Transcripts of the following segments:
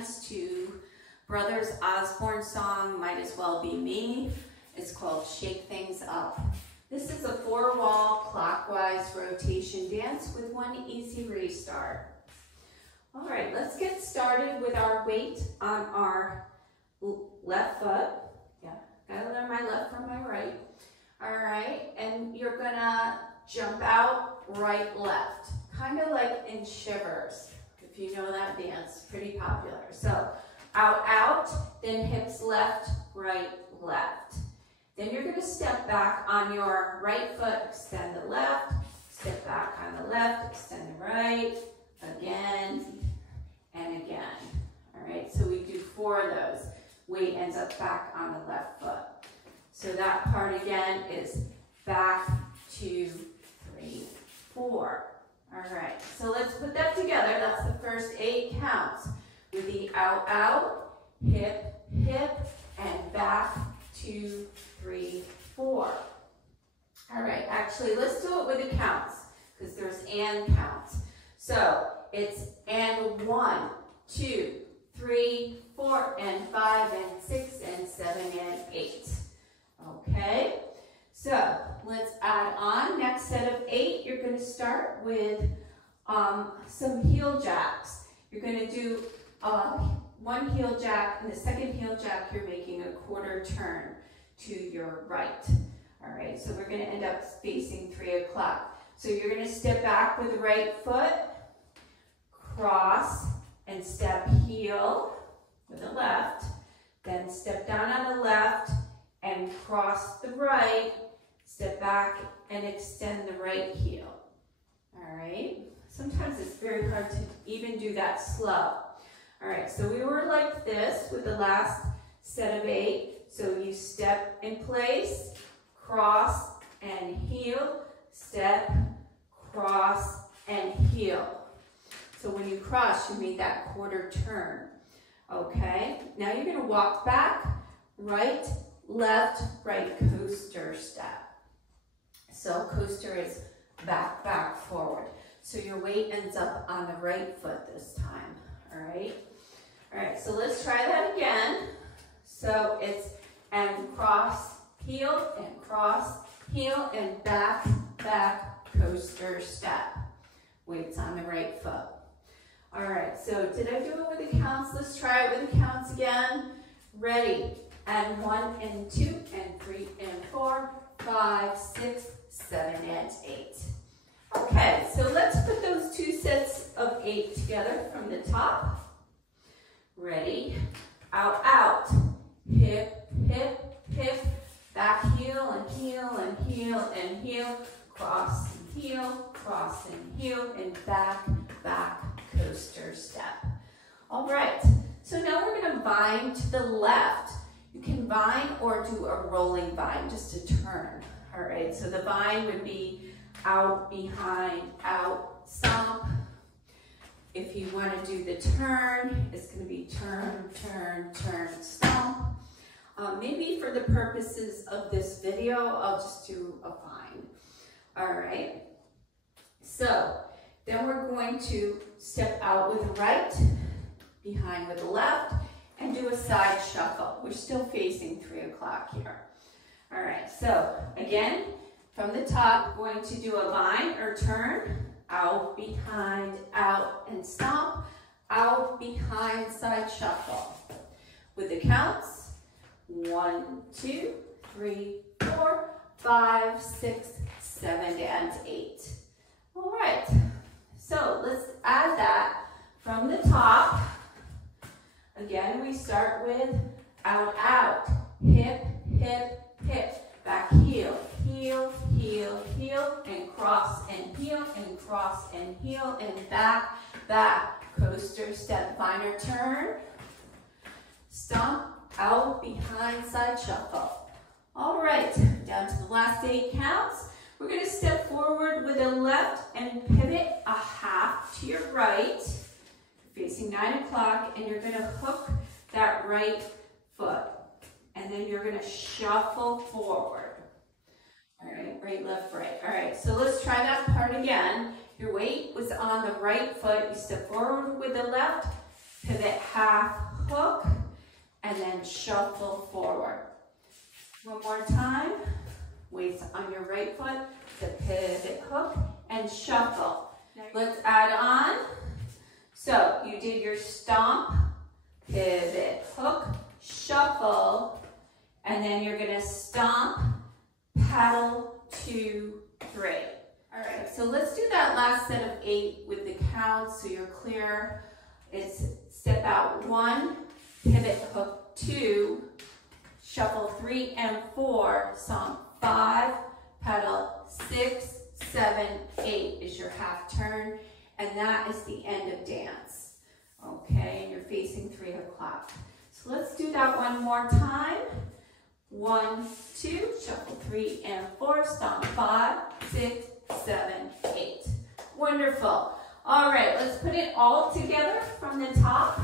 dance to Brothers Osborne song, Might As Well Be Me. It's called Shake Things Up. This is a 4-wall clockwise rotation dance with one easy restart. All right, let's get started with our weight on our left foot. Yeah, gotta learn my left from my right. All right, and you're gonna jump out, right, left. Kind of like in Shivers, if you know that dance, pretty popular. So out, out, then hips left, right, left. Then you're gonna step back on your right foot, extend the left, step back on the left, extend the right, again, and again. All right, so we do 4 of those. Weight ends up back on the left foot. So that part again is back, 2, 3, 4. All right, so let's put that together. That's the first 8 counts with the out, out, hip, hip, and back, 2, 3, 4. All right, actually, let's do it with the counts because there's and counts. So it's and 1, 2, 3, 4, and 5, and 6, and 7, and 8. Okay, so let's add on. Next set of 8, you're going to start with some heel jacks. You're going to do one heel jack, and the second heel jack, you're making a quarter turn to your right. All right, so we're going to end up facing 3 o'clock. So you're going to step back with the right foot, cross, and step heel with the left, then step down on the left and cross the right, step back and extend the right heel. All right, sometimes it's very hard to even do that slow. All right, so we were like this with the last set of 8. So you step in place, cross and heel, step, cross and heel. So when you cross, you make that quarter turn. Okay, now you're gonna walk back, right, left, right, coaster step. So coaster is back, back, forward. So your weight ends up on the right foot this time, all right? All right, so let's try that again. So it's and cross, heel, and back, back, coaster step. Weights on the right foot. All right, so did I do it with the counts? Let's try it with the counts again. Ready, and 1, and 2, and 3, and 4, 5, 6, 7, and 8. Okay, so let's put those 2 sets of 8 together from the top. Ready, out, out, hip, hip, hip, back heel, and heel, and heel, and heel, cross and heel, and back, back, coaster step. All right, so now we're gonna vine to the left. You can vine or do a rolling vine, just a turn. All right, so the vine would be out, behind, out, stomp. If you want to do the turn, it's going to be turn, turn, turn, stomp. Maybe for the purposes of this video, I'll just do a vine. All right. So then we're going to step out with the right, behind with the left, and do a side shuffle. We're still facing 3 o'clock here. All right. So again, from the top, going to do a vine or turn. Out, behind, out, and stomp. Out, behind, side shuffle. With the counts, 1, 2, 3, 4, 5, 6, 7, and 8. All right, so let's add that from the top. Again, we start with out, out, hip, hip, hip, back heel, heel, heel, heel, and cross and heel, and cross and heel, and back, back, coaster step, vine or turn, stomp, out, behind, side shuffle. All right, down to the last 8 counts. We're going to step forward with the left and pivot a half to your right, facing 9 o'clock, and you're going to hook that right foot, and then you're going to shuffle forward. All right, right, left, right. All right, so let's try that part again. Your weight was on the right foot. You step forward with the left, pivot half, hook, and then shuffle forward. One more time. Weights on your right foot, the pivot, hook, and shuffle. Let's add on. So you did your stomp, pivot, hook, shuffle, and then you're gonna stomp, paddle, 2, 3. All right, so let's do that last set of 8 with the count so you're clear. It's step out 1, pivot, hook, 2, shuffle 3 and 4, stomp 5, pedal 6, 7, 8 is your half turn, and that is the end of dance. Okay, and you're facing 3 o'clock. So let's do that one more time. 1, 2, shuffle 3 and 4, stomp 5, 6, 7, 8. Wonderful. All right, let's put it all together from the top.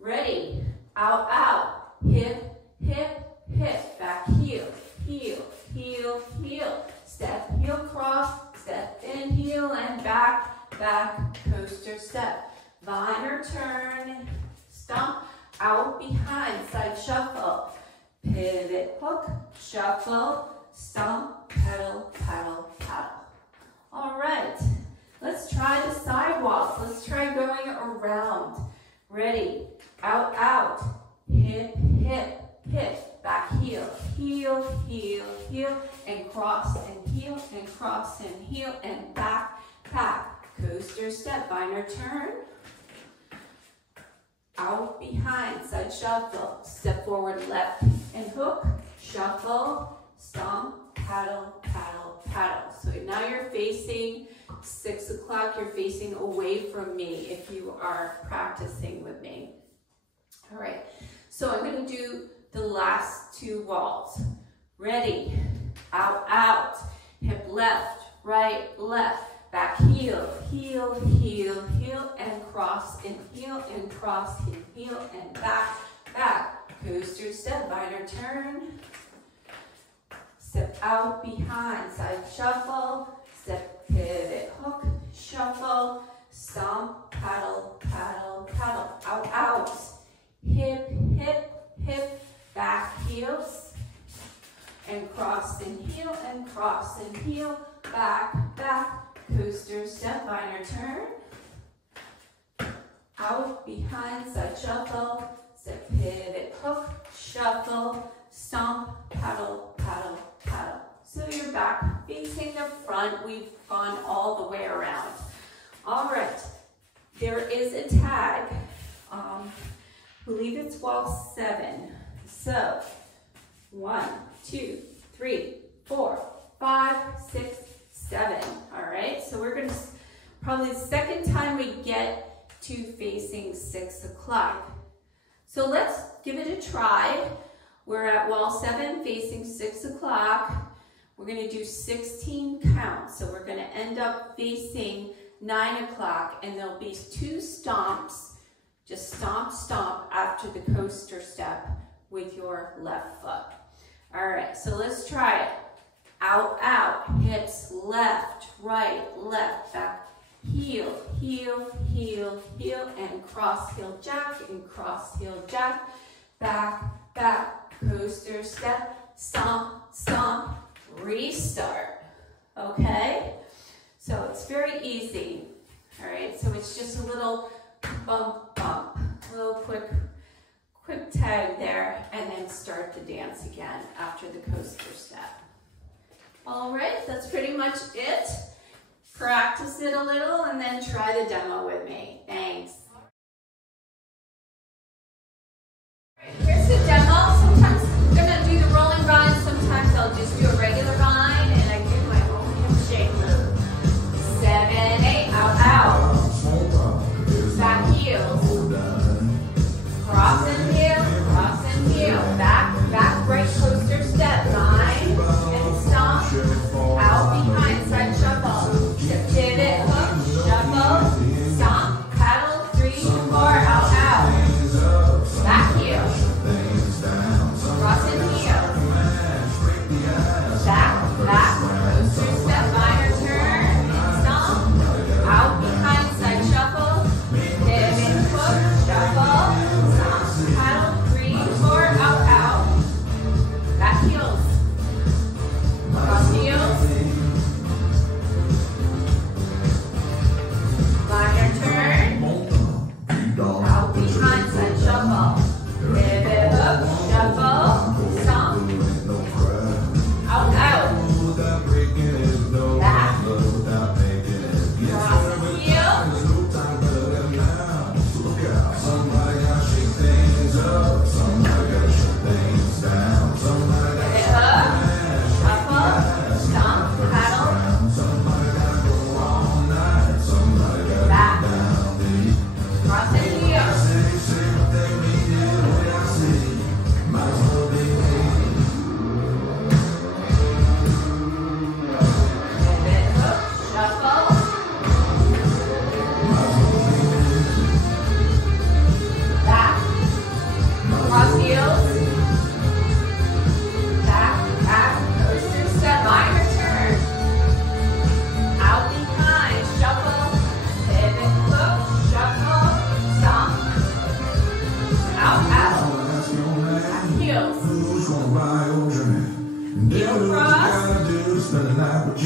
Ready? Out, out, hip, hip, hip, back, heel, heel, heel, heel, step, heel, cross, step in, heel, and back, back, coaster step, vine or turn, stomp, out, behind, side shuffle, pivot, hook, shuffle, stomp, pedal, paddle, paddle. All right, let's try the sidewalks. Let's try going around. Ready, out, out, hip, hip, hip, back, heel, heel, heel, heel, and cross and heel, and cross and heel, and back, back, coaster step, vine or turn, out, behind, side shuffle, step forward, left, and hook, shuffle, stomp, paddle, paddle, paddle. So now you're facing 6 o'clock, you're facing away from me if you are practicing with me. All right, so I'm going to do the last 2 walls. Ready, out, out, hip left, right, left, back, heel, heel, heel, heel, and cross, and heel, and cross, and heel, and back, back, coaster step, vine or turn, step out, behind, side shuffle, step, pivot, hook, shuffle, stomp, paddle, paddle, paddle, out, out, hip, hip, hip, back, heels, and cross and heel, and cross and heel, back, back, coaster step, vine or turn, out, behind, side shuffle, step, pivot, hook, shuffle, stomp, paddle, paddle, paddle. So you're back facing the front. We've gone all the way around. All right, there is a tag. I believe it's wall 7. So 1, 2, 3, 4, 5, 6, 7. All right, so we're going to, probably the second time we get to facing 6 o'clock. So let's give it a try. We're at wall 7 facing 6 o'clock. We're going to do 16 counts. So we're going to end up facing 9 o'clock, and there'll be 2 stomps. Just stomp, stomp after the coaster step with your left foot. All right, so let's try it. Out, out, hips, left, right, left, back, heel, heel, heel, heel, and cross heel jack, and cross heel jack, back, back, coaster step, stomp, stomp, restart. Okay? So it's very easy. All right, so it's just a little bump, bump, a little quick tag there, and then start the dance again after the coaster step. All right, that's pretty much it. Practice it a little and then try the demo with me. Thanks. Here's the demo. Sometimes I'm gonna do the rolling vine, sometimes I'll just do a regular vine, and I do my own hip shake move. 7, 8, out, out. Back heels. Cross and heel, back, back, right coaster step, vine, and stomp, out, behind, side shuffle, step, pivot, hook, shuffle, stomp, paddle,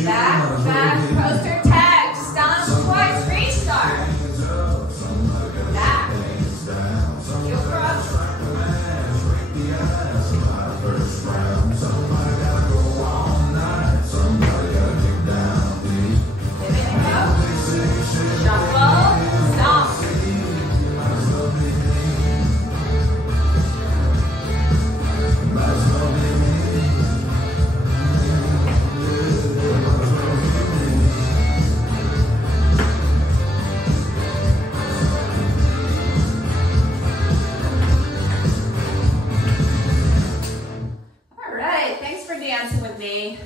Back, back, poster tag, stomp twice, restart. Back, heel cross. Pivot and go. Shuffle, stomp. All right, thanks for dancing with me.